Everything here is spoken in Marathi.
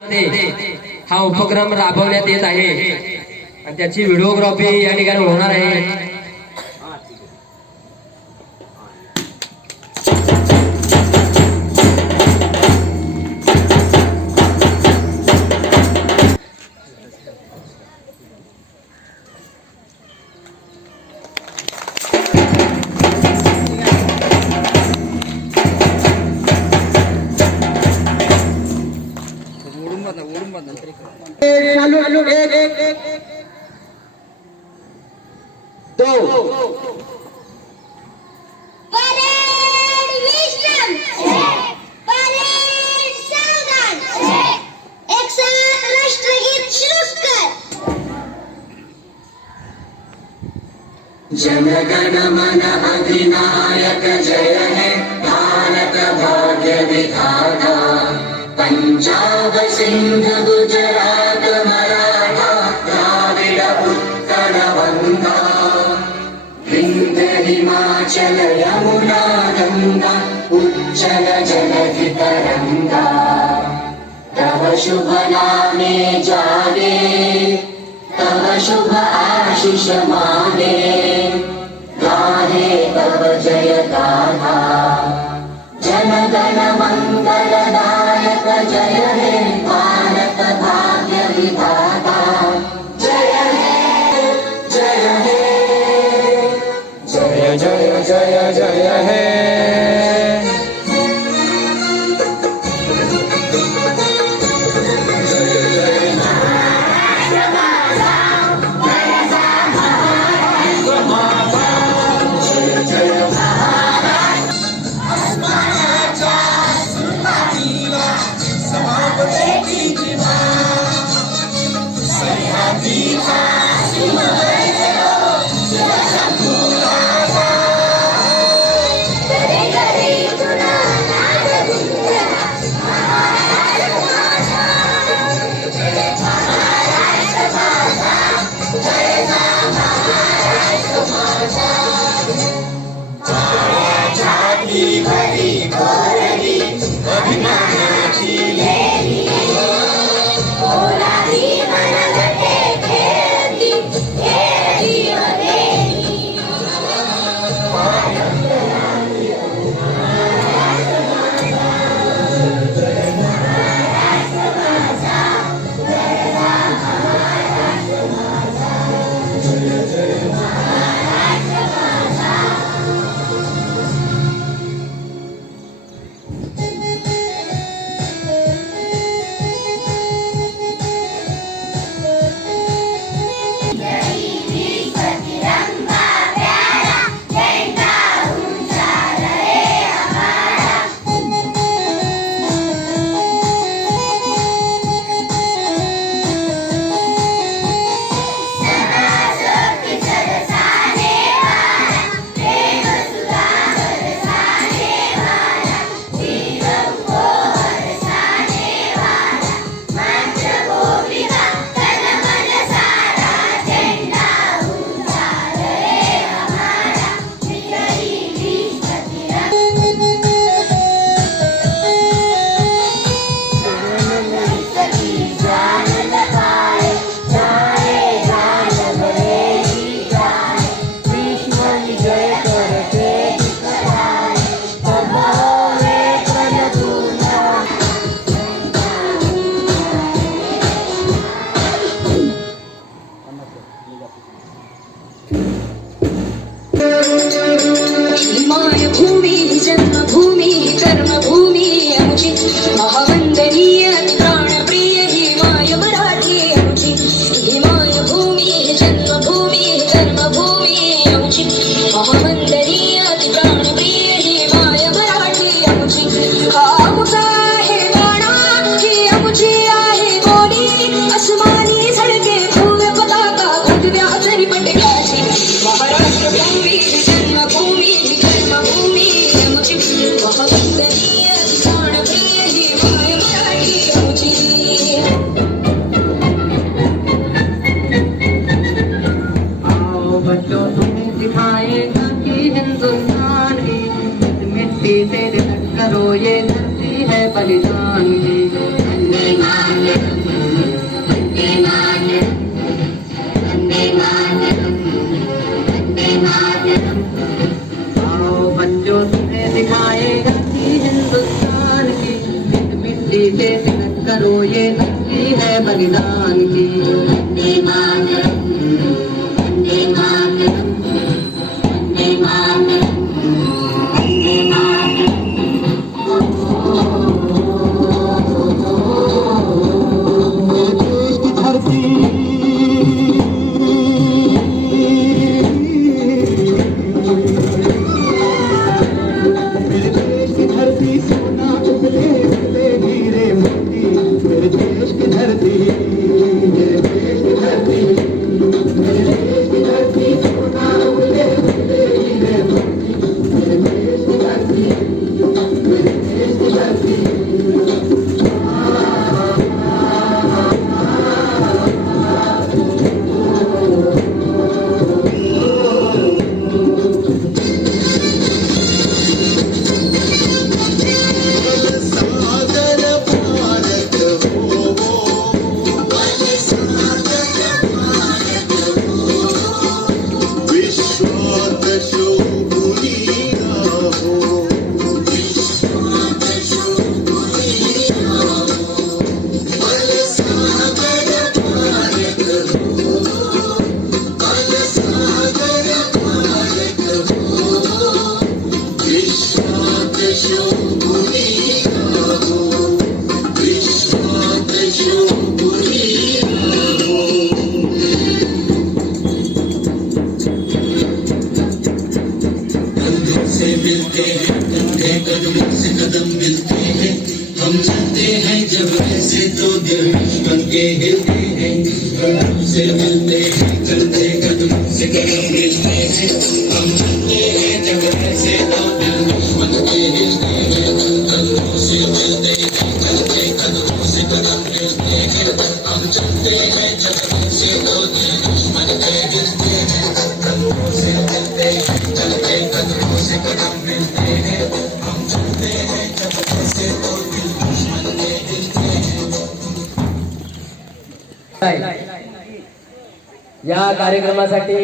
हा उपक्रम राबवण्यात येत आहे आणि त्याची व्हिडिओग्राफी या ठिकाणी होणार आहे। जनगण मन अधिनायक जय हे भारत भाग्य विधाता। पंजाब सिंध गुजरात मराठा द्राविड उत्कल गंगा। विंध्य हिमाचल यमुना गंगा उच्चल जलधि तरंगा। तव शुभ नामे जागे तव शुभ आशीष माने। गाहे तव जय गाथा जनगण मंगलदायक जय हे भारत भाग्य विधाता। जय हे जय हे जय जय जय जय हे। Yeah. आओ बच्चों तुम्हें दिखाए गाती हिंदुस्तान की, इस मिट्टी से मिलत करो ये नदी है बलिदान की। वंदे मातरम, वंदे मातरम, वंदे मातरम, वंदे मातरम। से मिलते हैं कंधे कदम से कदम मिलते हैं, हम चलते हैं जब ऐसे तो दिल बन के हिलते हैं। कदम से मिलते हैं कंधे कदम से कदम मिलते हैं, हम चलते हैं जब ऐसे तो दिल बन के हिलते हैं। कदमों से मिलते हैं कंधे कदम से कदम मिलते हैं, हम चलते हैं जब ऐसे तो दिल बन के हिलते हैं। कदमों से मिलते हैं कंधे कदम से कदम मिलते हैं, हम चलते हैं जब ऐसे तो दिल बन के हिलते हैं। या कार्यक्रमासाठी